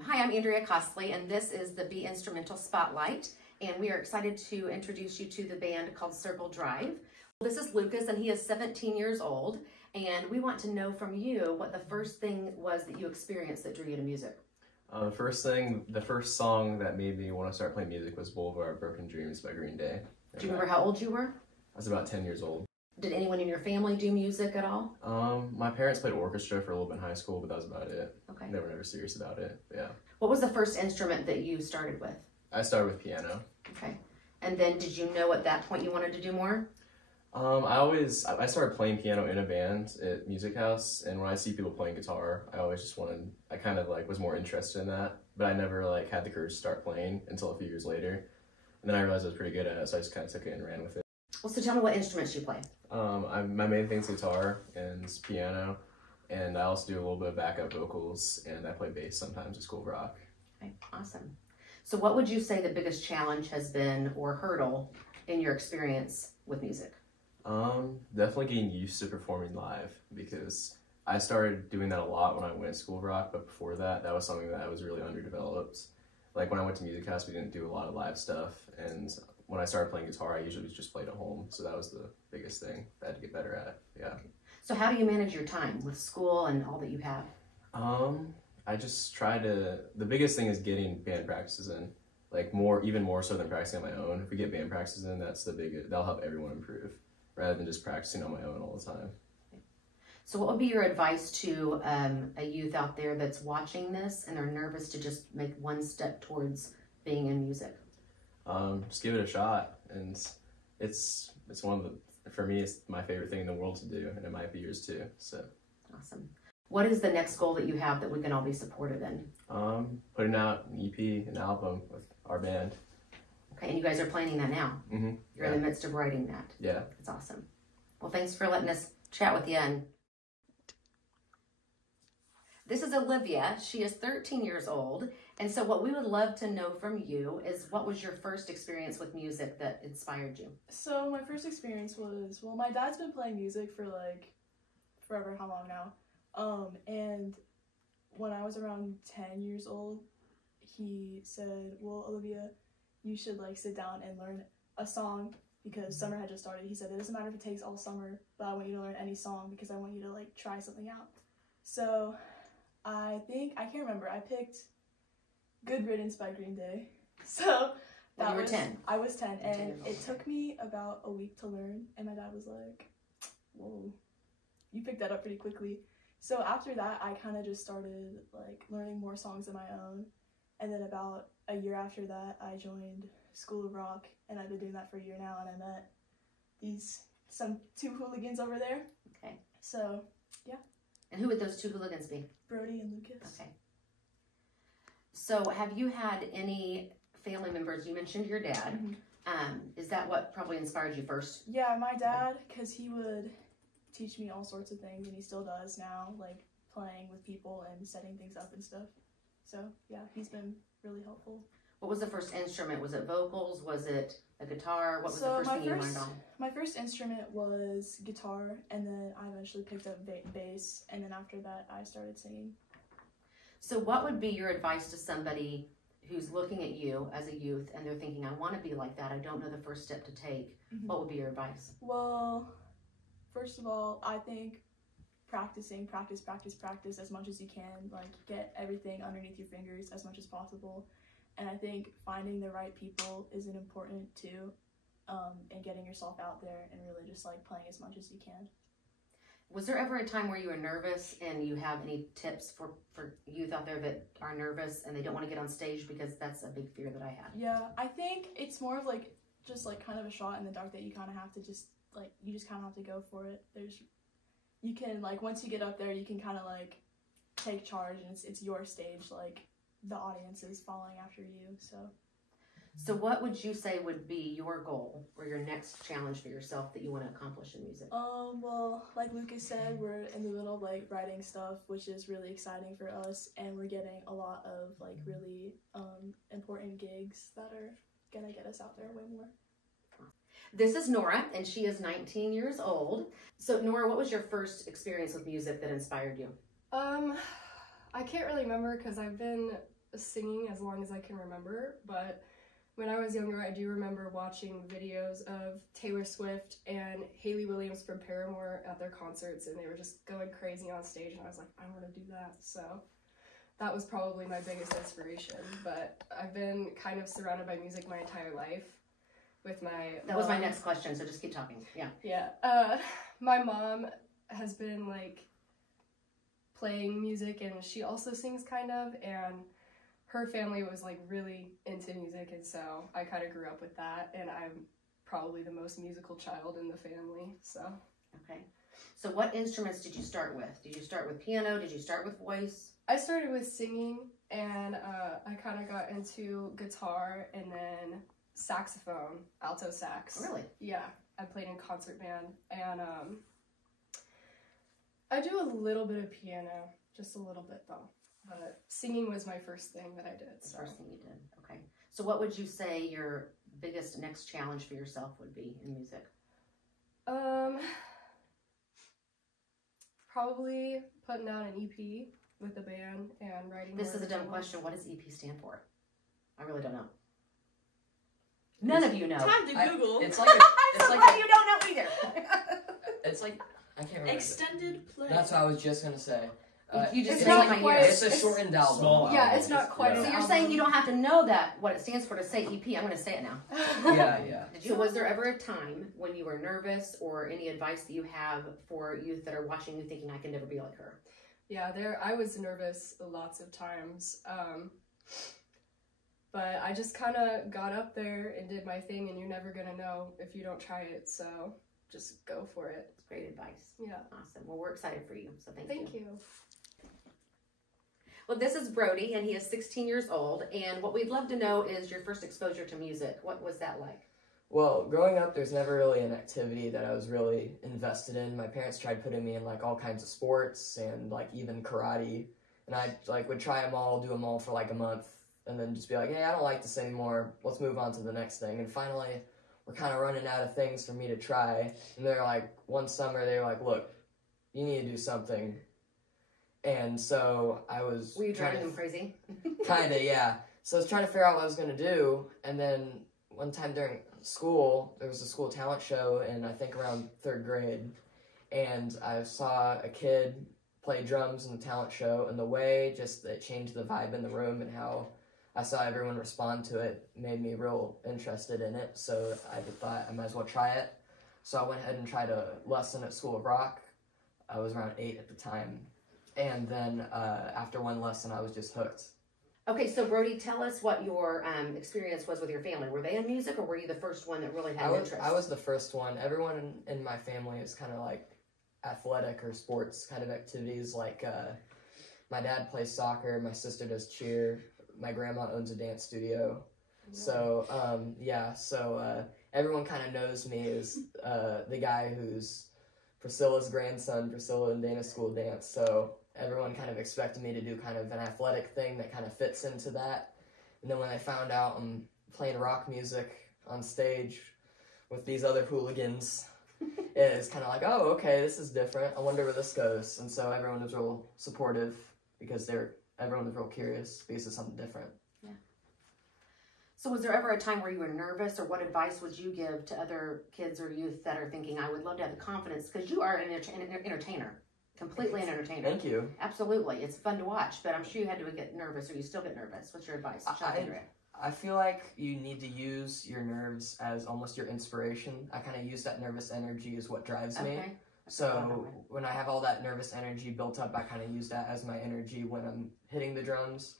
Hi, I'm Andrea Costley, and this is the Be Instrumental Spotlight, and we are excited to introduce you to the band called Circle Drive. This is Lucas, and he is 17 years old, and we want to know from you what the first thing was that you experienced that drew you to music. The first song that made me want to start playing music was Boulevard Broken Dreams by Green Day. Do you remember how old you were? I was about 10 years old. Did anyone in your family do music at all? My parents played orchestra for a little bit in high school, but that was about it. Okay. They were never serious about it, yeah. What was the first instrument that you started with? I started with piano. Okay. And then did you know at that point you wanted to do more? I started playing piano in a band at Music House, and when I see people playing guitar, I kind of was more interested in that, but I never had the courage to start playing until a few years later. And then I realized I was pretty good at it, so I just kind of took it and ran with it. Well, so tell me what instruments you play. My main thing is guitar and piano, and I also do a little bit of backup vocals, and I play bass sometimes at School of Rock. Okay, awesome. So what would you say the biggest challenge has been or hurdle in your experience with music? Definitely getting used to performing live, because I started doing that a lot when I went to School of Rock, but before that, that was something that was really underdeveloped. When I went to Music House, we didn't do a lot of live stuff, and when I started playing guitar, I usually just played at home, so that was the biggest thing that I had to get better at, yeah. So how do you manage your time with school and all that you have? I just try to, the biggest thing is getting band practices in, even more so than practicing on my own. If we get band practices in, that'll help everyone improve, rather than just practicing on my own all the time. So what would be your advice to a youth out there that's watching this and they're nervous to just make one step towards being in music? Just give it a shot, and it's for me, it's my favorite thing in the world to do, and it might be yours too, so. Awesome. What is the next goal that you have that we can all be supportive in? Putting out an EP, an album with our band. Okay, and you guys are planning that now? Mm-hmm. You're in the midst of writing that? Yeah. That's awesome. Well, thanks for letting us chat with you. And this is Olivia. She is 13 years old. And so what we would love to know from you is, what was your first experience with music that inspired you? So my first experience was, well, my dad's been playing music for forever, how long now? And when I was around 10 years old, he said, well, Olivia, you should sit down and learn a song, because summer had just started. He said, it doesn't matter if it takes all summer, but I want you to learn any song because I want you to try something out. So I can't remember, I picked Good Riddance by Green Day. So When you were 10? I was 10, and it took me about a week to learn, and my dad was like, whoa, you picked that up pretty quickly. So after that, I kind of just started learning more songs of my own, and then about a year after that, I joined School of Rock, and I've been doing that for a year now, and I met two hooligans over there. Okay. So, yeah. And who would those two hooligans be? Brody and Lucas. Okay. So have you had any family members? You mentioned your dad. Mm-hmm. Is that what probably inspired you first? Yeah, my dad, because he would teach me all sorts of things, and he still does now, playing with people and setting things up and stuff. So, yeah, he's been really helpful. What was the first instrument? Was it vocals? Was it a guitar? What was the first thing you learned on? My first instrument was guitar, and then I eventually picked up bass, and then after that I started singing. So what would be your advice to somebody who's looking at you as a youth and they're thinking, I want to be like that, I don't know the first step to take? Mm-hmm. What would be your advice? Well, first of all, I think practice as much as you can. Get everything underneath your fingers as much as possible. And I think finding the right people is important too, and getting yourself out there and really just playing as much as you can. Was there ever a time where you were nervous, and you have any tips for youth out there that are nervous and they don't want to get on stage? Because that's a big fear that I had. Yeah, I think it's more of just kind of a shot in the dark that you kind of have to just you just kind of have to go for it. You can once you get up there, you can kind of take charge, and it's your stage. The audience is following after you, so. So what would you say would be your goal or your next challenge for yourself that you want to accomplish in music? Well, like Lucas said, we're in the middle of writing stuff, which is really exciting for us, and we're getting a lot of really important gigs that are gonna get us out there way more. This is Nora, and she is 19 years old. So Nora, what was your first experience with music that inspired you? I can't really remember because I've been singing as long as I can remember, but when I was younger, I do remember watching videos of Taylor Swift and Hayley Williams from Paramore at their concerts, and they were just going crazy on stage, and I was like, I want to do that. So that was probably my biggest inspiration. But I've been kind of surrounded by music my entire life with my That was my next question, so just keep talking. Yeah. Yeah. My mom has been like playing music, and she also sings kind of, and her family was like really into music, and so I kind of grew up with that, and I'm probably the most musical child in the family, so. Okay. So what instruments did you start with? Did you start with piano? Did you start with voice? I started with singing, and I kind of got into guitar and then saxophone, alto sax. Really? Yeah, I played in concert band, and I do a little bit of piano, just a little bit though. But singing was my first thing that I did. So. First thing you did. Okay. So what would you say your biggest next challenge for yourself would be in music? Probably putting out an EP with the band and writing. This is a dumb songs. question. What does EP stand for? I really don't know. None of you know. Time to Google. It's like a, it's I'm so like glad a, you don't know either. it's like I can't remember. Extended play. That's what I was just gonna say. You just It's said not my quite- ears. It's a shortened album. Small Yeah, album. it's not quite So an you're saying you don't have to know that what it stands for to say EP. I'm going to say it now. Yeah. So was there ever a time when you were nervous, or any advice that you have for youth that are watching you thinking I can never be like her? Yeah, I was nervous lots of times. But I just kind of got up there and did my thing, and you're never going to know if you don't try it. So just go for it. It's great advice. Yeah. Awesome. Well, we're excited for you. So thank Thank you. Well, this is Brody, and he is 16 years old. And what we'd love to know is your first exposure to music. What was that like? Well, growing up, there's never really an activity that I was really invested in. My parents tried putting me in like all kinds of sports and like even karate, and I like would try them all, do them all for like a month, and then just be like, hey, I don't like this anymore. Let's move on to the next thing. And finally, we're kind of running out of things for me to try. And they're like, one summer, they were like, look, you need to do something. And so I was. Were you driving him crazy? Kinda, yeah. So I was trying to figure out what I was gonna do, and then one time during school, there was a school talent show in I think around 3rd grade, and I saw a kid play drums in the talent show, and the way just it changed the vibe in the room and how I saw everyone respond to it made me real interested in it. So I thought I might as well try it. So I went ahead and tried a lesson at School of Rock. I was around 8 at the time. And then after one lesson, I was just hooked. Okay, so Brody, tell us what your experience was with your family. Were they in music, or were you the first one that really had interest? I was the first one. Everyone in my family is kind of like athletic or sports kind of activities. Like my dad plays soccer, my sister does cheer, my grandma owns a dance studio. Really? So everyone kind of knows me as the guy who's Priscilla's grandson, Priscilla and Dana School Dance. So everyone kind of expected me to do kind of an athletic thing that kind of fits into that. And then when I found out I'm playing rock music on stage with these other hooligans, it's kind of like, oh, okay, this is different. I wonder where this goes. And so everyone was real supportive because everyone was real curious because it's something different. Yeah. So was there ever a time where you were nervous, or what advice would you give to other kids or youth that are thinking, I would love to have the confidence, because you are an entertainer, completely an entertainer. Thank you. Absolutely. It's fun to watch, but I'm sure you had to get nervous, or you still get nervous. What's your advice? I feel like you need to use your nerves as almost your inspiration. I kind of use that nervous energy as what drives me. Okay. So when I have all that nervous energy built up, I kind of use that as my energy when I'm hitting the drums.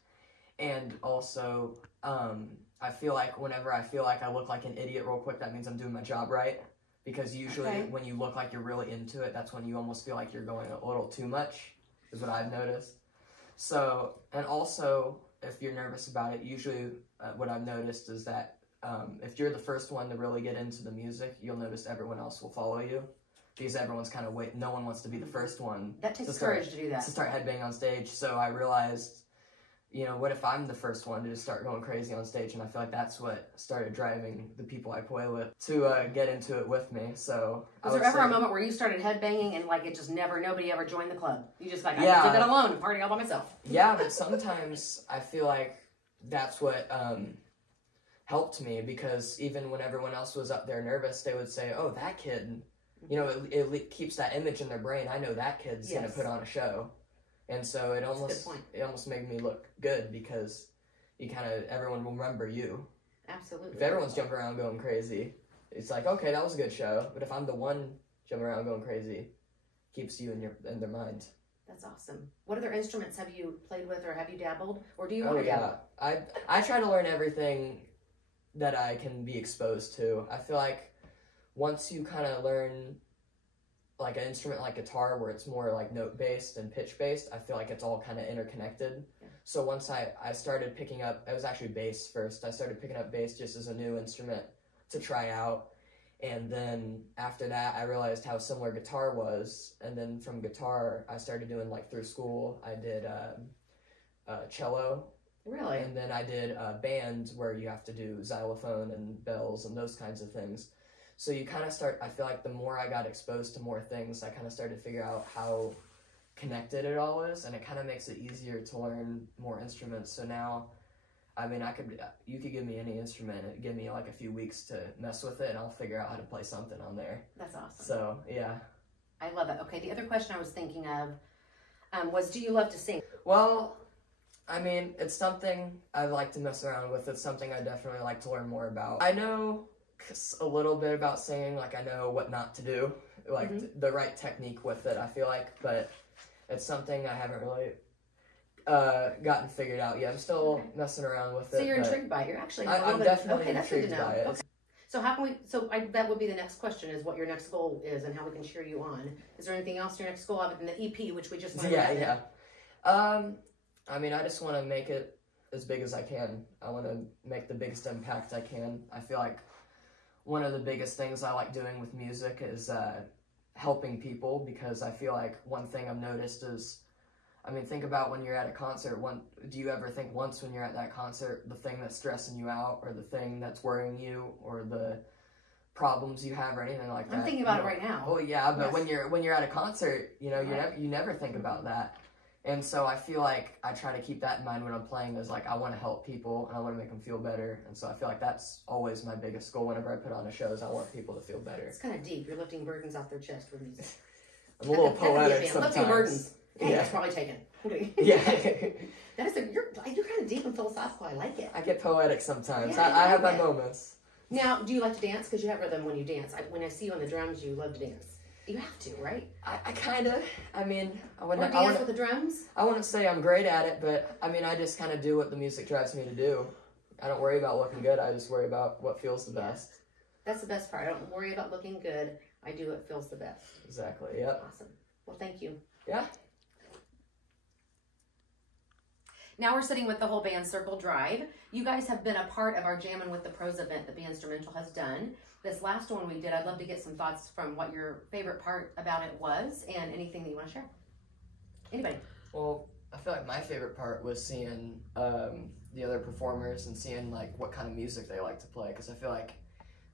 And also, I feel like whenever I feel like I look like an idiot real quick, that means I'm doing my job right. Because usually when you look like you're really into it, that's when you almost feel like you're going a little too much, is what I've noticed. So, and also, if you're nervous about it, usually what I've noticed is that if you're the first one to really get into the music, you'll notice everyone else will follow you. Because everyone's kind of no one wants to be the first one. That takes courage to do that. To start headbanging on stage. So I realized, you know, what if I'm the first one to just start going crazy on stage? And I feel like that's what started driving the people I play with to get into it with me. So Was there ever a moment where you started headbanging and like it just nobody ever joined the club? You just like, I Yeah. did that alone and party all by myself. Yeah, but sometimes I feel like that's what helped me, because even when everyone else was up there nervous, they would say, oh, that kid, you know, it keeps that image in their brain. I know that kid's going to Yes. put on a show. And so it almost made me look good, because everyone will remember you. Absolutely. If everyone's jumping around going crazy, it's like, okay, that was a good show. But if I'm the one jumping around going crazy, keeps you in their mind. That's awesome. What other instruments have you played with, or have you dabbled, or do you Oh want to yeah, dabble? I try to learn everything that I can be exposed to. I feel like once you kind of learn like an instrument like guitar, where it's more like note based and pitch based, I feel like it's all kind of interconnected. Yeah. So once I started picking up, it was actually bass first. I started picking up bass just as a new instrument to try out. And then after that, I realized how similar guitar was. And then from guitar, I started doing, like, through school, I did cello. Really? And then I did band, where you have to do xylophone and bells and those kinds of things. So you kind of start, I feel like the more I got exposed to more things, I kind of started to figure out how connected it all is. And it kind of makes it easier to learn more instruments. So now, I mean, you could give me any instrument, and give me like a few weeks to mess with it, and I'll figure out how to play something on there. That's awesome. So, yeah. I love it. Okay, the other question I was thinking of was, do you love to sing? Well, I mean, it's something I like to mess around with. It's something I definitely like to learn more about. I know a little bit about singing, like I know what not to do, like the right technique with it, I feel like, but it's something I haven't really gotten figured out yet. I'm still messing around with it. So you're intrigued by it. You're actually I'm definitely okay, that's good to intrigued know. by it. Okay. So how can we? That would be the next question: is what your next goal is and how we can cheer you on. Is there anything else your next goal other than the EP, which we just learned about? Yeah. I mean, I just want to make it as big as I can. I want to make the biggest impact I can. I feel like one of the biggest things I like doing with music is helping people, because I feel like one thing I've noticed is, I mean, think about when you're at a concert. Do you ever think once when you're at that concert, the thing that's stressing you out, or the thing that's worrying you, or the problems you have, or anything like that? I'm thinking about it right now. Well, yeah, but Yes. when you're at a concert, you know, Right. you never think about that. And so I feel like I try to keep that in mind when I'm playing, is like I want to help people and I want to make them feel better. And so I feel like that's always my biggest goal whenever I put on a show, is I want people to feel better. It's kind of deep. You're lifting burdens off their chest with music. I'm a little That could be a poetic band. sometimes. Lifting burdens. Hey, Yeah. that's probably taken. Yeah. That is you're kind of deep and philosophical. I like it. I get poetic sometimes. Yeah, I have like my it. moments. Now, do you like to dance? Because you have rhythm when you dance. When I see you on the drums, you love to dance. You have to, right? I kind of, I mean, I Or wouldn't, dance with the drums? I wouldn't say I'm great at it, but I mean, I just kind of do what the music drives me to do. I don't worry about looking good. I just worry about what feels the best. That's the best part. I don't worry about looking good. I do what feels the best. Exactly. Yep. Awesome. Well, thank you. Yeah. Now we're sitting with the whole band, Circle Drive. You guys have been a part of our Jammin' with the Pros event that Be Instrumental has done. This last one we did, I'd love to get some thoughts from what your favorite part about it was and anything that you want to share. Anybody? Well, I feel like my favorite part was seeing the other performers and seeing like what kind of music they like to play, because I feel like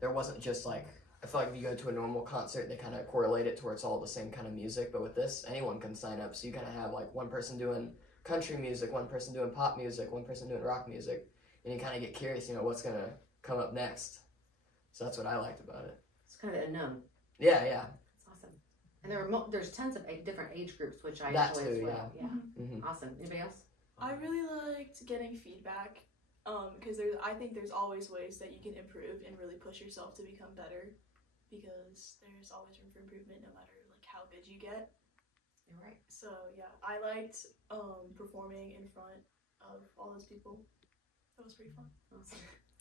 there wasn't just like, I feel like if you go to a normal concert, they kind of correlate it to where it's all the same kind of music, but with this, anyone can sign up, so you kind of have like one person doing country music, one person doing pop music, one person doing rock music, and you kind of get curious, you know, what's gonna come up next. So that's what I liked about it. It's kind of unknown. Yeah. It's awesome. And there's tons of different age groups, which I That enjoy as too, well. Yeah. Mm-hmm. Awesome. Anybody else? I really liked getting feedback, because I think there's always ways that you can improve and really push yourself to become better, because there's always room for improvement no matter like how good you get. You're right. So yeah, I liked performing in front of all those people. That was pretty fun. Awesome.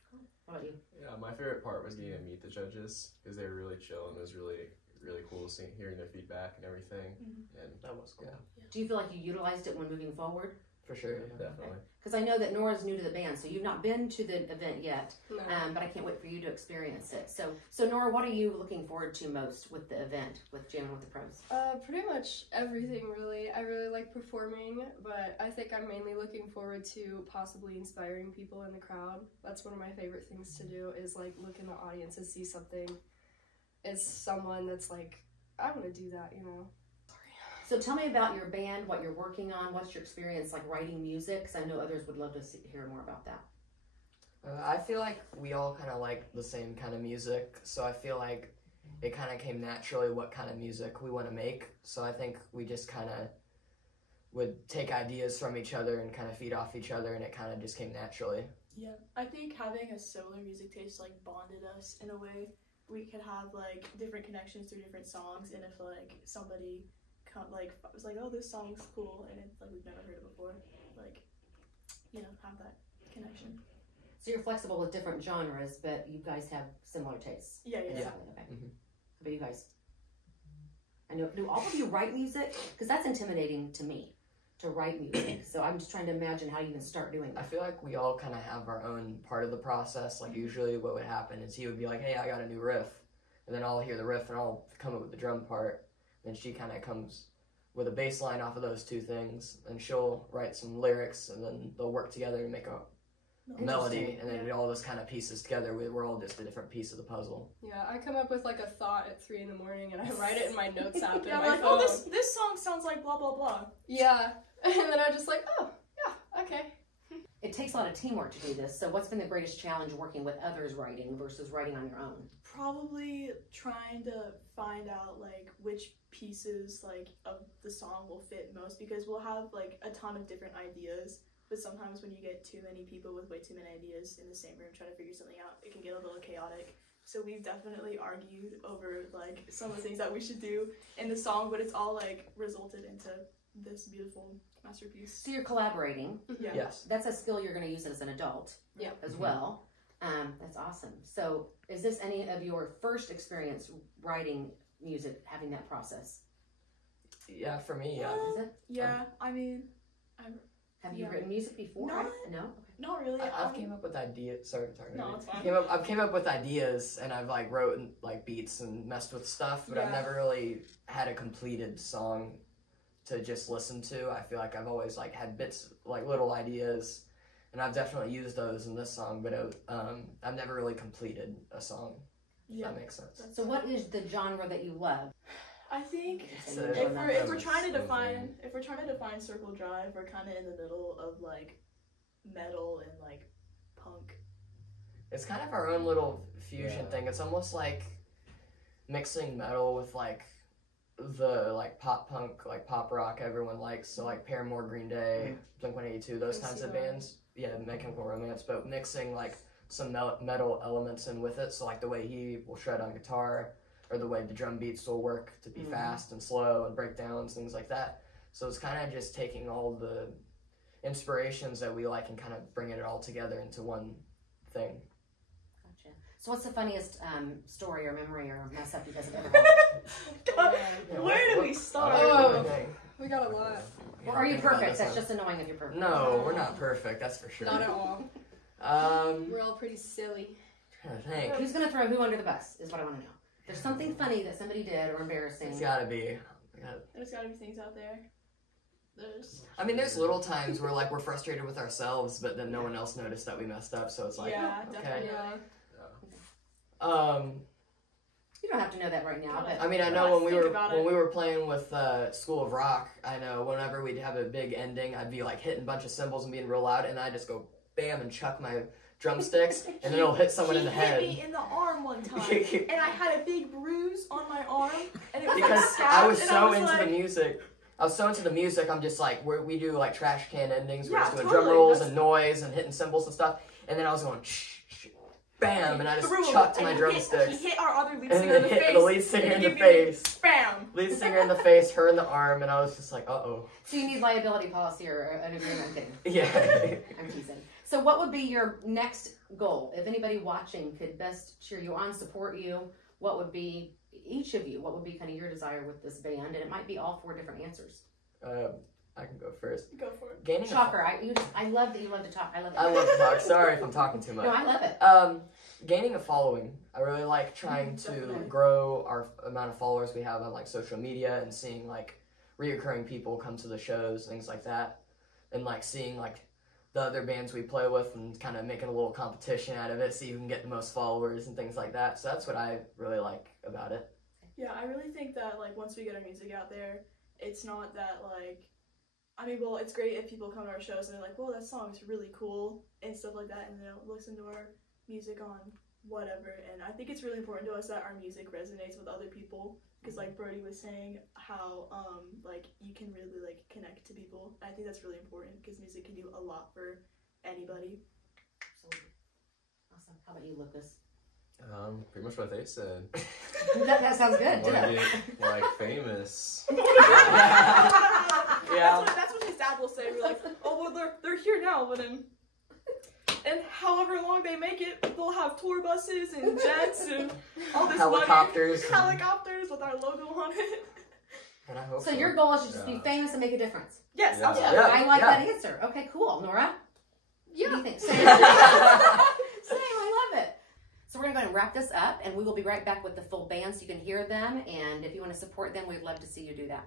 Cool. What about you? Yeah, my favorite part was getting to meet the judges, because they were really chill, and it was really, really cool hearing their feedback and everything. And That was cool. Do you feel like you utilized it when moving forward? For sure. Yeah. definitely. Because I know that Nora's new to the band, so you've not been to the event yet, No. but I can't wait for you to experience it. So Nora, what are you looking forward to most with the event with Jammin' with the Pros? Pretty much everything, really. I really like performing, but I think I'm mainly looking forward to possibly inspiring people in the crowd. That's one of my favorite things to do, is like look in the audience and see something as someone that's like, I want to do that, you know. So tell me about your band, what you're working on, what's your experience like writing music? Because I know others would love to hear more about that. I feel like we all kind of like the same kind of music, so I feel like it kind of came naturally what kind of music we want to make. So I think we just kind of would take ideas from each other and kind of feed off each other, and it kind of just came naturally. Yeah, I think having a similar music taste like bonded us in a way. We could have like different connections through different songs, and if like somebody was like, oh, this song's cool, and it's like we've never heard it before, like, you know, have that connection. So you're flexible with different genres, but you guys have similar tastes. Yeah. Okay. Mm-hmm. How about you guys? I know. Do all of you write music? Because that's intimidating to me, to write music. So I'm just trying to imagine how you can start doing I that. feel like we all kind of have our own part of the process. Like usually what would happen is he would be like, hey, I got a new riff. And then I'll hear the riff and I'll come up with the drum part. Then she kind of comes with a bass line off of those two things. And she'll write some lyrics, and then they'll work together to make a melody. And then all those kind of pieces together. We're all just a different piece of the puzzle. Yeah, I come up with like a thought at 3 in the morning and I write it in my notes app in Yeah, my like, phone. oh, this song sounds like blah blah blah. Yeah, and then I'm just like, oh, yeah, okay. It takes a lot of teamwork to do this. So what's been the greatest challenge working with others writing versus writing on your own? Probably trying to find out like which pieces like of the song will fit most, because we'll have like a ton of different ideas, but sometimes when you get too many people with way too many ideas in the same room trying to figure something out, it can get a little chaotic. So we've definitely argued over like some of the things that we should do in the song, but it's all like resulted into this beautiful masterpiece. So you're collaborating. Yeah. Yes. That's a skill you're going to use as an adult Yeah. as well. That's awesome. So is this any of your first experience writing music, having that process? Yeah, for me, yeah. Is it? Yeah, I mean, Have you Yeah. written music before? Not- No? Okay. not really. I've came up with ideas. Sorry. No, it's fine. I've came up with ideas, and I've like wrote like beats and messed with stuff, but I've Yeah. never really had a completed song to just listen to. I feel like I've always like had bits, like little ideas, and I've definitely used those in this song, but I've never really completed a song. If Yeah. that makes sense. So what is the genre that you love? I think So if we're trying to define Circle Drive, we're kind of in the middle of like metal and like punk. It's kind of our own little fusion Yeah. thing. It's almost like mixing metal with like the like pop punk, like pop rock everyone likes. So like Paramore, Green Day, Blink-182, those kinds of bands. Yeah, My Chemical Romance, but mixing like some metal elements in with it. So like the way he will shred on guitar, or the way the drum beats will work to be fast and slow and breakdowns, things like that. So it's kind of just taking all the inspirations that we like and kind of bringing it all together into one thing. Gotcha. So what's the funniest story or memory or mess up you guys have ever had? God, Yeah, where do we I start? like Oh. everything. We got a lot. Or are you Think about perfect? this That's one. just annoying if you're perfect. No, we're not perfect, that's for sure. Not at all. We're We're all pretty silly. trying to think. Who's gonna throw who under the bus is what I want to know. There's something funny that somebody did or embarrassing. It's gotta be. There's gotta be things out there. There's little times where like we're frustrated with ourselves, but then no one else noticed that we messed up, so it's like, yeah, okay. definitely. Yeah. You don't have to know that right now, but I mean, I Yeah, know when think we about it. were playing with School of Rock, I know whenever we'd have a big ending, I'd be like hitting a bunch of cymbals and being real loud, and I just go bam and chuck my drumsticks, and then it'll hit someone in the head. He hit me in the arm one time, and I had a big bruise on my arm, and it was like Because stabbed, I was and so I was into like, the music. I was so into the music, I'm just like, we do like trash can endings, we're Yeah, just doing totally, drum rolls that's- and noise and hitting cymbals and stuff, and then I was going shh, shh, bam, and I just threw him, chucked and my he drumsticks. He hit our other lead And singer in then the hit face. the lead singer and in he the gave me a face. Bam! Lead singer in the face, her in the arm, and I was just like, uh-oh. so you need liability policy or an agreement. I'm kidding. Yeah. I'm teasing. So what would be your next goal? If anybody watching could best cheer you on, support you, what would be, each of you, what would be kind of your desire with this band? And it might be all 4 different answers. I can go first. Go for it. Gaining Shocker. I love that you love to talk. I love it. I love to talk. Sorry if I'm talking too much. No, I love it. Gaining a following. I really like trying to Definitely. grow our amount of followers we have on like social media and seeing like reoccurring people come to the shows, things like that, and like seeing like the other bands we play with and kind of making a little competition out of it, see who can get the most followers and things like that. So that's what I really like about it. Yeah, I really think that like once we get our music out there, it's not that like, I mean, well, it's great if people come to our shows and they're like, well, that song's really cool and stuff like that, and they'll listen to our music on whatever. And I think it's really important to us that our music resonates with other people, because like Brody was saying, how like you can really like connect to people. I think that's really important because music can do a lot for anybody. Absolutely. Awesome. How about you, Lucas? Pretty much what they said. that sounds good. Want to Yeah. get like famous. Yeah. That's what his dad will say. We're like, oh, well, they're here now, but and however long they make it, they'll have tour buses and jets and all this Helicopters. money. Helicopters with our logo on it. And I hope So your goal is to just be Yeah. famous and make a difference. Yes, Yeah. absolutely. Yeah. I like yeah. that answer. Okay, cool. Nora? Yeah. What do you think? Same. Same. I love it. So we're going to go ahead and wrap this up, and we will be right back with the full band so you can hear them. And if you want to support them, we'd love to see you do that.